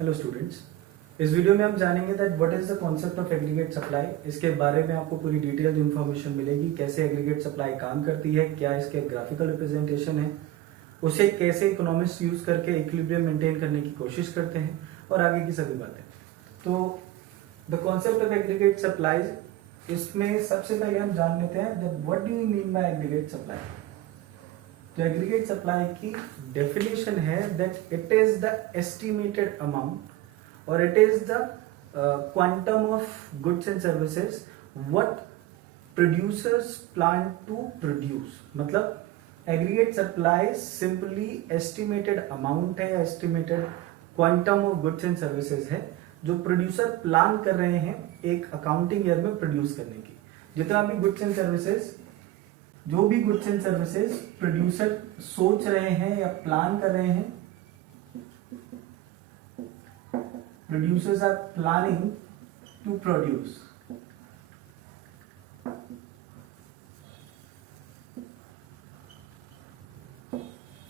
Hello students, इस video में हम जानेंगे that what is the concept of aggregate supply. इसके बारे में आपको पूरी डिटेल्ड इन्फॉर्मेशन मिलेगी, कैसे एग्रीगेट सप्लाई काम करती है, क्या इसके ग्राफिकल रिप्रेजेंटेशन है, उसे कैसे इकोनॉमिस्ट यूज करके इक्विलिब्रियम मेंटेन करने की कोशिश करते हैं और आगे की सभी बातें। तो the concept of aggregate supply, इसमें सबसे पहले हम जान लेते हैं that what do you mean by aggregate supply. तो एग्रीगेट सप्लाई की डेफिनेशन है that it is the estimated amount और it is the quantum of goods and services what producers plan to produce. मतलब aggregate supply simply estimated amount है, estimated quantum of goods and services है जो producer plan कर रहे हैं एक accounting year में प्रोड्यूस करने की। जितना भी गुड्स एंड सर्विसेज, जो भी गुड्स एंड सर्विसेज प्रोड्यूसर सोच रहे हैं या प्लान कर रहे हैं, producers are planning to produce.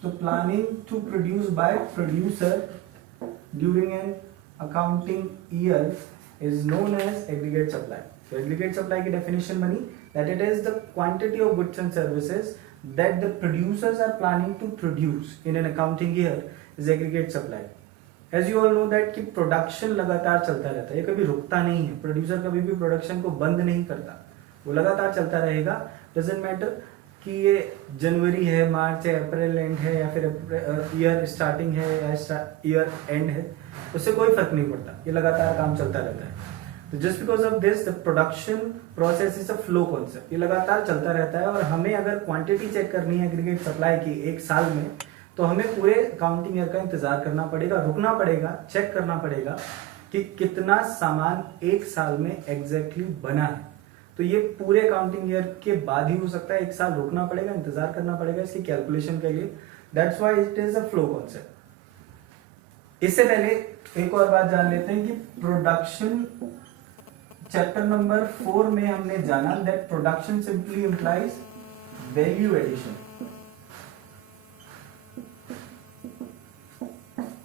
तो planning to produce by producer during an accounting year is known as aggregate supply. तो एग्रीगेट सप्लाई की डेफिनेशन बनी that it is the quantity of goods and services that the producers are planning to produce in an accounting year is aggregate supply. As you all know that कि production लगातार चलता रहता है, ये कभी रुकता नहीं है। प्रोड्यूसर कभी भी प्रोडक्शन को बंद नहीं करता, वो लगातार चलता रहेगा। डजेंट मैटर कि ये जनवरी है, मार्च है, अप्रैल एंड है या फिर ईयर स्टार्टिंग है या ईयर एंड है, उससे कोई फर्क नहीं पड़ता, ये लगातार काम चलता रहता है। तो just because of this the production process is a flow concept, ये लगातार चलता रहता है। और हमें अगर क्वांटिटी चेक करनी है एग्रीगेट सप्लाई की एक साल में, तो हमें पूरे अकाउंटिंग ईयर का इंतजार करना पड़ेगा, रुकना पड़ेगा, चेक करना पड़ेगा कि कितना सामान एक साल में एग्जैक्टली बना है। तो ये पूरे अकाउंटिंग ईयर के बाद ही हो सकता है, एक साल रुकना पड़ेगा, इंतजार करना पड़ेगा इसकी कैलकुलेशन के लिए। That's why it is a flow concept. इससे पहले एक और बात जान लेते हैं कि प्रोडक्शन चैप्टर नंबर 4 में हमने जाना that production simply implies value addition.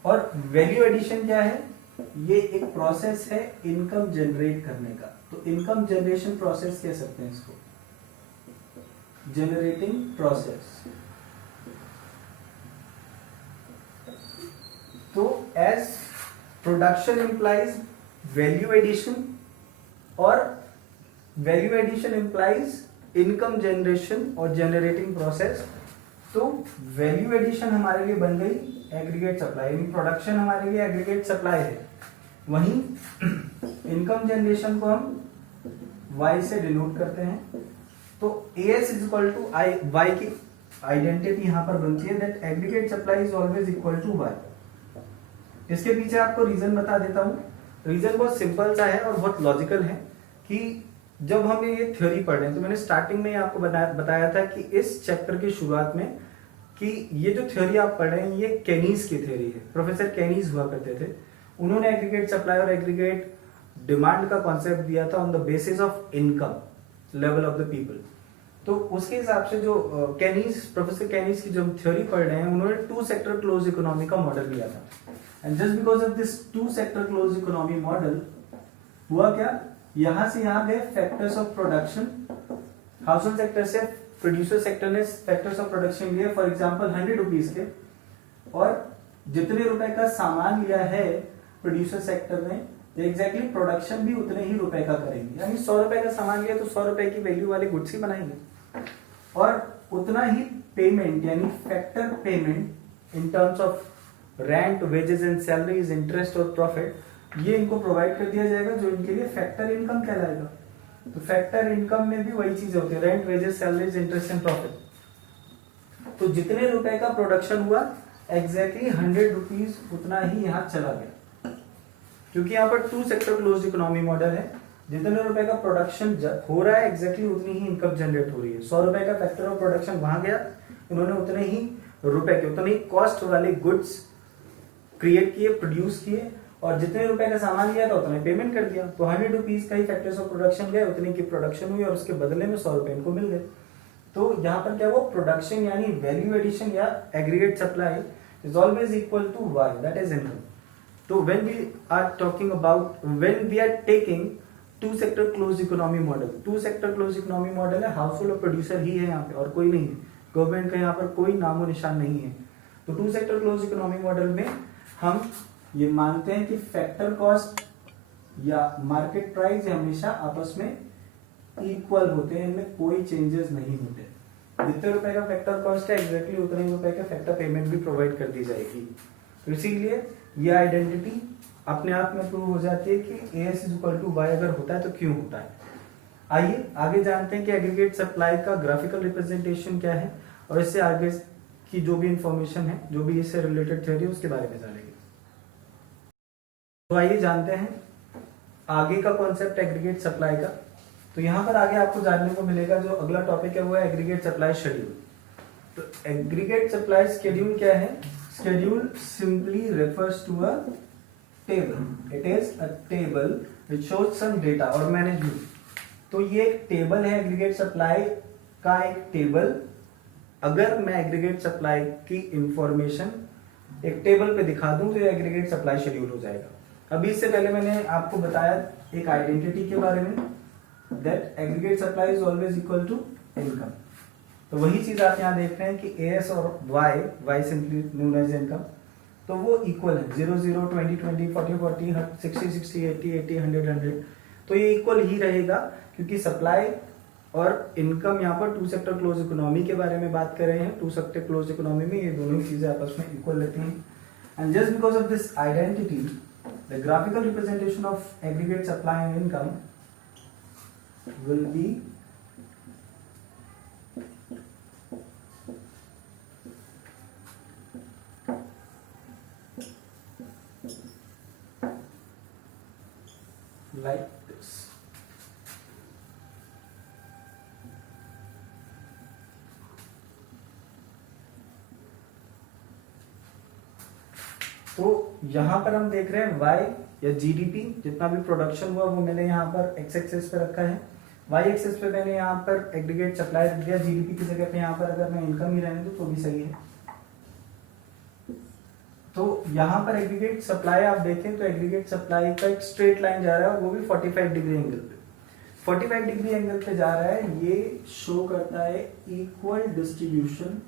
और वैल्यू एडिशन क्या है? ये एक प्रोसेस है इनकम जनरेट करने का। तो इनकम जनरेशन प्रोसेस कह सकते हैं इसको, जनरेटिंग प्रोसेस। तो as production implies value addition और value addition implies income generation और जनरेटिंग प्रोसेस, तो वैल्यू एडिशन हमारे लिए बन गई एग्रीगेट सप्लाई, यानी प्रोडक्शन हमारे लिए एग्रीगेट सप्लाई है। वहीं इनकम जनरेशन को हम y से डिनोट करते हैं। तो AS is equal to I, y की आइडेंटिटी यहां पर बनती है that aggregate supply is always equal to y। इसके पीछे आपको रीजन बता देता हूं। रीजन बहुत सिंपल सा है और बहुत लॉजिकल है कि जब हम ये थ्योरी पढ़ रहे हैं, तो मैंने स्टार्टिंग में आपको बताया था कि इस चैप्टर की शुरुआत में कि ये जो थ्योरी आप पढ़ रहे हैं ये केनीज की थ्योरी है। प्रोफेसर केनीज हुआ करते थे, उन्होंने एग्रीगेट सप्लाई और एग्रीगेट डिमांड का कॉन्सेप्ट दिया था on the basis of income level of the people. तो उसके हिसाब से जो प्रोफेसर केनीज की जो थ्योरी पढ़ रहे हैं, उन्होंने 2 सेक्टर क्लोज इकोनॉमी का मॉडल लिया था। And just because of this 2 sector close economy model हुआ क्या, यहां से यहां गए factors of production. House hold sector से प्रोड्यूसर सेक्टर ने फैक्टर्स ऑफ प्रोडक्शन लिए फॉर एग्जांपल 100 रुपीज के, और जितने रुपए का सामान लिया है प्रोड्यूसर सेक्टर ने, एग्जैक्टली प्रोडक्शन भी उतने ही रुपए का करेंगे। यानी 100 रुपए का सामान लिया तो 100 रुपए की वैल्यू वाले गुड्स ही बनाएंगे, और उतना ही पेमेंट यानी factor payment in terms of rent, wages and salaries, interest और प्रॉफिट, ये इनको प्रोवाइड कर दिया जाएगा, जो इनके लिए फैक्टर इनकम कहलाएगा। तो फैक्टर इनकम में भी वही चीजें होती है, rent, wages, salaries, interest and profit. तो जितने रुपए का प्रोडक्शन हुआ एग्जैक्टली 100 रुपीज उतना ही यहाँ चला गया, क्योंकि यहाँ पर 2 सेक्टर क्लोज इकोनॉमी मॉडल है। जितने रुपए का प्रोडक्शन हो रहा है एग्जैक्टली उतनी ही इनकम जनरेट हो रही है। 100 रुपए का फैक्टर ऑफ प्रोडक्शन वहां गया, उन्होंने उतने ही रुपए के, उतने ही कॉस्ट वाले गुड्स क्रिएट किए, प्रोड्यूस किए, और जितने रुपए का सामान लिया था उतना पेमेंट कर दिया। तो 100 रुपीज का ही फैक्टर्स ऑफ प्रोडक्शन गए, उतने की प्रोडक्शन हुई और उसके बदले में 100 रुपए इनको मिल गए। तो यहाँ पर क्या हुआ, प्रोडक्शन यानी वैल्यू एडिशन या aggregate supply is always equal to y, that is income. तो when we are talking about, when we are taking two sector close economy model, two sector close economy model है, household और producer ही है यहाँ पे और कोई नहीं है, गवर्नमेंट का यहाँ पर कोई नामो निशान नहीं है। तो two sector close economy model में हम ये मानते हैं कि फैक्टर कॉस्ट या मार्केट प्राइस हमेशा आपस में इक्वल होते हैं, इनमें कोई चेंजेस नहीं होते। जितने रुपए का फैक्टर कॉस्ट है एग्जैक्टली उतने ही रुपए का फैक्टर पेमेंट भी प्रोवाइड कर दी जाएगी। तो इसीलिए ये आइडेंटिटी अपने आप में प्रूव हो जाती है कि AS इक्वल टू वाई अगर होता है तो क्यों होता है। आइए आगे जानते हैं कि एग्रीगेट सप्लाई का ग्राफिकल रिप्रेजेंटेशन क्या है और इससे आगे की जो भी इंफॉर्मेशन है, जो भी इससे रिलेटेड थ्योरी है उसके बारे में जानेंगे। तो आइए जानते हैं आगे का कॉन्सेप्ट एग्रीगेट सप्लाई का। तो यहाँ पर आगे आपको जानने को मिलेगा जो अगला टॉपिक है वो है एग्रीगेट सप्लाई शेड्यूल। तो एग्रीगेट सप्लाई शेड्यूल क्या है? Schedule simply refers to a table, it is a table which shows some data और मैनेजमेंट। तो ये एक टेबल है एग्रीगेट सप्लाई का, एक टेबल। अगर मैं एग्रीगेट सप्लाई की इंफॉर्मेशन एक टेबल पे दिखा दूं तो ये एग्रीगेट सप्लाई शेड्यूल हो जाएगा। अभी इससे पहले मैंने आपको बताया एक आइडेंटिटी के बारे में, that aggregate supply is always equal to income. तो वही चीज आप यहाँ देख रहे हैं कि AS और Y simply known as income, तो वो इक्वल है 0 0 20 20 40 40 60 60 80 80 100 100। तो ये इक्वल ही रहेगा क्योंकि सप्लाई और इनकम यहाँ पर टू सेक्टर क्लोज इकोनॉमी के बारे में बात कर रहे हैं। टू सेक्टर क्लोज इकोनॉमी में ये दोनों चीजें आपस में इक्वल रहती हैं। And just because of this identity the graphical representation of aggregate supply and income will be like this। तो यहां पर हम देख रहे हैं Y या GDP, जितना भी प्रोडक्शन हुआ वो मैंने यहाँ पर X एक्सेस पे रखा है, Y एक्सेस पे मैंने यहाँ पर एग्रीगेट सप्लाई रख दिया। GDP की जगह पे यहाँ पर अगर मैं इनकम ही रहने दूं तो भी सही है। तो यहाँ पर एग्रीगेट सप्लाई आप देखें तो एग्रीगेट सप्लाई का एक स्ट्रेट लाइन जा रहा है, वो भी 45 डिग्री एंगल पे, 45 डिग्री एंगल पे जा रहा है। ये शो करता है equal distribution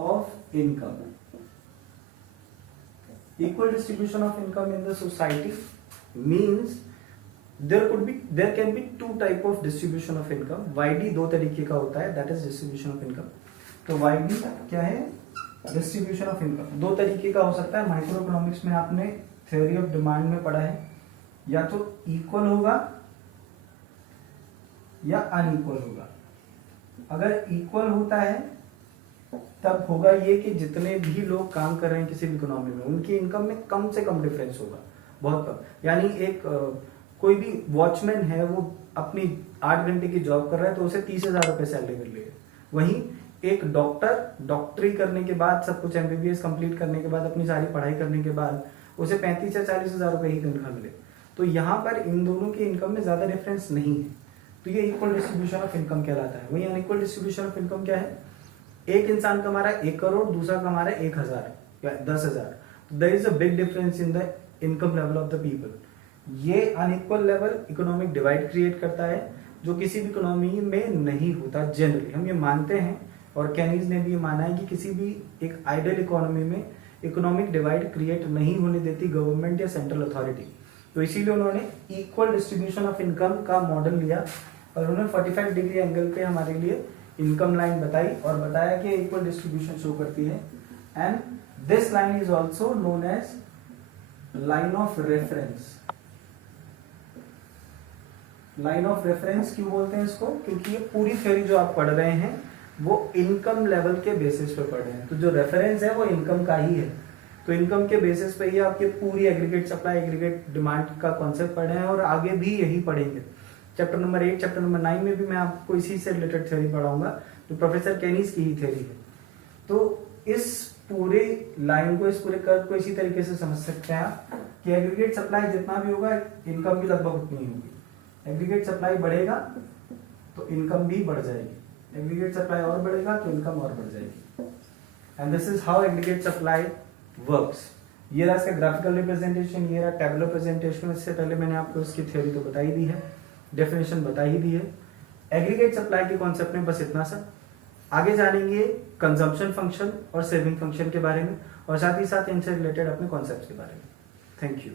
of income, equal distribution of income in the society means there can be two type of distribution of income। YD दो तरीके का होता है, that is distribution of income। तो YD क्या है? distribution of income दो तरीके का हो सकता है। माइक्रो इकोनॉमिक्स में आपने थ्योरी ऑफ डिमांड में पढ़ा है, या तो इक्वल होगा या अनइक्वल होगा। अगर इक्वल होता है तब होगा ये कि जितने भी लोग काम कर रहे हैं किसी भी इकोनॉमी में उनकी इनकम में कम से कम डिफरेंस होगा, बहुत कम। यानी एक कोई भी वॉचमैन है वो अपनी 8 घंटे की जॉब कर रहा है तो उसे 30,000 रुपए सैलरी मिल रही है। वहीं एक डॉक्टर डॉक्टरी करने के बाद, सब कुछ MBBS कंप्लीट करने के बाद, अपनी सारी पढ़ाई करने के बाद उसे 35 या 40,000 रुपए ही तनख्वाह मिले। तो यहाँ पर इन दोनों की इनकम में ज्यादा डिफरेंस नहीं है, तो ये इक्वल डिस्ट्रीब्यूशन ऑफ इनकम कहलाता है। वही अनइक्वल डिस्ट्रीब्यूशन ऑफ इनकम क्या है? एक इंसान कमा रहा है 1 करोड़, दूसरा कमा रहा है 1,000 या 10,000। There is a big difference in the income level of the people. ये unequal level economic divide create करता है जो किसी भी इकोनॉमी में नहीं होता। जनरली हम ये मानते हैं और केनीज ने भी ये माना है कि किसी भी एक आइडियल इकोनॉमी में इकोनॉमिक डिवाइड क्रिएट नहीं होने देती गवर्नमेंट या सेंट्रल अथॉरिटी। तो इसीलिए उन्होंने इक्वल डिस्ट्रीब्यूशन ऑफ इनकम का मॉडल लिया और उन्होंने 45 डिग्री एंगल पे हमारे लिए इनकम लाइन बताई और बताया कि इक्वल डिस्ट्रीब्यूशन शो करती है। And this line is also known as line of reference. Line of reference क्यों बोलते हैं इसको? क्योंकि ये पूरी थ्योरी जो आप पढ़ रहे हैं वो इनकम लेवल के बेसिस पे पढ़ रहे हैं, तो जो रेफरेंस है वो इनकम का ही है। तो इनकम के बेसिस पे ही आप ये पूरी एग्रीगेट सप्लाई एग्रीगेट डिमांड का कॉन्सेप्ट पढ़ रहे हैं और आगे भी यही पढ़ेंगे। चैप्टर नंबर 8 चैप्टर नंबर 9 में भी मैं आपको इसी से रिलेटेड थ्योरी पढ़ाऊंगा जो प्रोफेसर केनीज की ही थ्योरी है। तो इस पूरे लाइन को, इस पूरे कर्व को इसी तरीके से समझ सकते हैं आप कि एग्रीगेट सप्लाई जितना भी होगा इनकम भी लगभग उतनी ही होगी। एग्रीगेट सप्लाई बढ़ेगा तो इनकम भी बढ़ जाएगी, एग्रीगेट सप्लाई और बढ़ेगा तो इनकम और बढ़ जाएगी। And this is how aggregate supply works. ये रहा इसका ग्राफिकल रिप्रेजेंटेशन, ये रहा टेबुलर प्रेजेंटेशन। इससे पहले मैंने आपको इसकी थ्योरी तो बता ही दी है, डेफिनेशन बता ही दी है। एग्रीगेट सप्लाई के कॉन्सेप्ट में बस इतना सा। आगे जानेंगे कंजम्पशन फंक्शन और सेविंग फंक्शन के बारे में, और साथ ही साथ इनसे रिलेटेड अपने कॉन्सेप्ट के बारे में। Thank you.